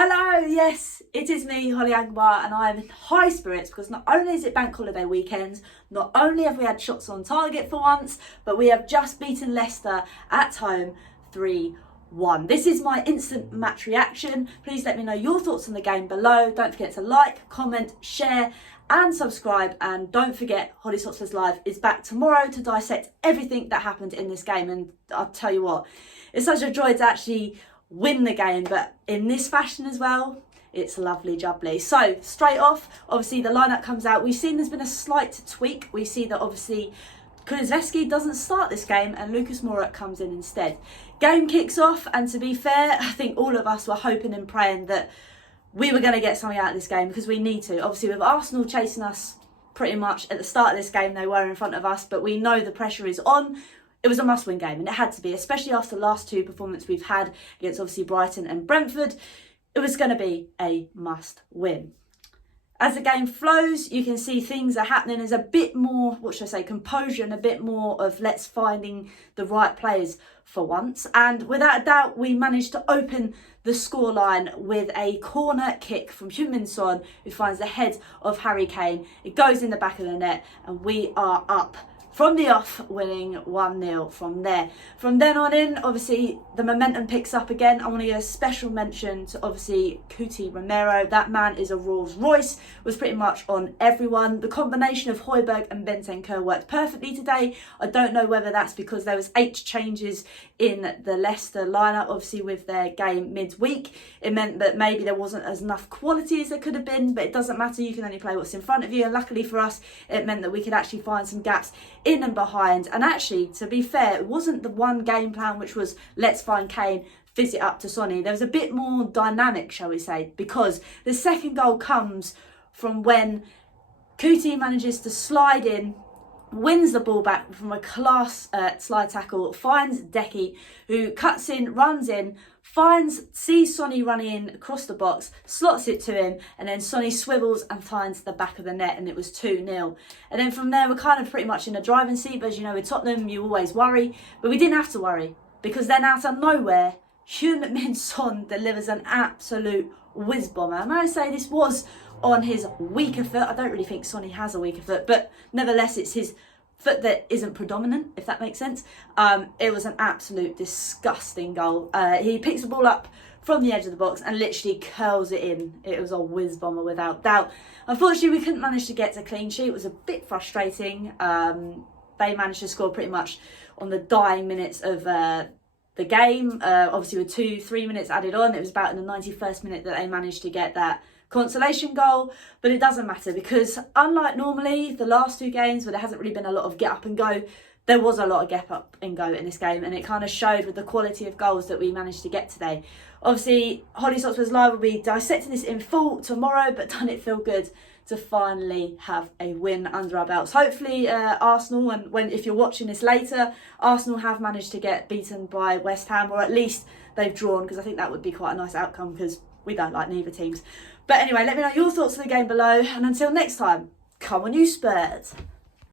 Hello, yes, it is me, Hollie, and I'm in high spirits because not only is it bank holiday weekend, not only have we had shots on target for once, but we have just beaten Leicester at home 3-1. This is my instant match reaction. Please let me know your thoughts on the game below. Don't forget to like, comment, share and subscribe, and don't forget Hotspurs Live is back tomorrow to dissect everything that happened in this game. And I'll tell you what, it's such a joy to actually win the game, but in this fashion as well, it's lovely jubbly. So straight off, obviously the lineup comes out. We've seen there's been a slight tweak. We see that obviously THFC doesn't start this game and Lucas Moura comes in instead. Game kicks off, and to be fair, I think all of us were hoping and praying that we were going to get something out of this game because we need to. Obviously with Arsenal chasing us pretty much at the start of this game, they were in front of us, but we know the pressure is on. It was a must-win game, and it had to be, especially after the last two performances we've had against obviously Brighton and Brentford. It was going to be a must-win. As the game flows, you can see things are happening. There's a bit more, what should I say, composure, and a bit more of let's finding the right players for once. And without a doubt, we managed to open the scoreline with a corner kick from Heung-min, who finds the head of Kane. It goes in the back of the net, and we are up from the off, winning 1-0 from there. From then on in, obviously, the momentum picks up again. I want to give a special mention to, obviously, Cuti Romero. That man is a Rolls Royce, was pretty much on everyone. The combination of Højbjerg and Bentancur worked perfectly today. I don't know whether that's because there was 8 changes in the Leicester lineup, obviously, with their game midweek. It meant that maybe there wasn't as enough quality as there could have been, but it doesn't matter. You can only play what's in front of you. And luckily for us, it meant that we could actually find some gaps in and behind. And actually, to be fair, it wasn't the one game plan which was let's find Kane, fizz it up to Sonny. There was a bit more dynamic, shall we say, because the second goal comes from when Cuti manages to slide in, wins the ball back from a class slide tackle, finds Decky, who cuts in, runs in, sees Sonny running in across the box, slots it to him, and then Sonny swivels and finds the back of the net, and it was 2-0. And then from there, we're kind of pretty much in a driving seat, but as you know, with Tottenham, you always worry, but we didn't have to worry, because then out of nowhere, Heung-min delivers an absolute whiz bomber. And I say this was on his weaker foot. I don't really think Sonny has a weaker foot, but nevertheless, it's his foot that isn't predominant, if that makes sense. It was an absolute disgusting goal. He picks the ball up from the edge of the box and literally curls it in. It was a whiz bomber without doubt. Unfortunately, we couldn't manage to get a clean sheet. It was a bit frustrating. They managed to score pretty much on the dying minutes of the game. Obviously with 2-3 minutes added on, it was about in the 91st minute that they managed to get that consolation goal, but it doesn't matter because unlike normally the last 2 games where there hasn't really been a lot of get up and go, there was a lot of get up and go in this game, and it kind of showed with the quality of goals that we managed to get today. Obviously, Hotspurs Live will be dissecting this in full tomorrow, but doesn't it feel good to finally have a win under our belts? Hopefully Arsenal, and if you're watching this later, Arsenal have managed to get beaten by West Ham, or at least they've drawn, because I think that would be quite a nice outcome because we don't like neither teams. But anyway, let me know your thoughts on the game below, and until next time, come on you Spurs.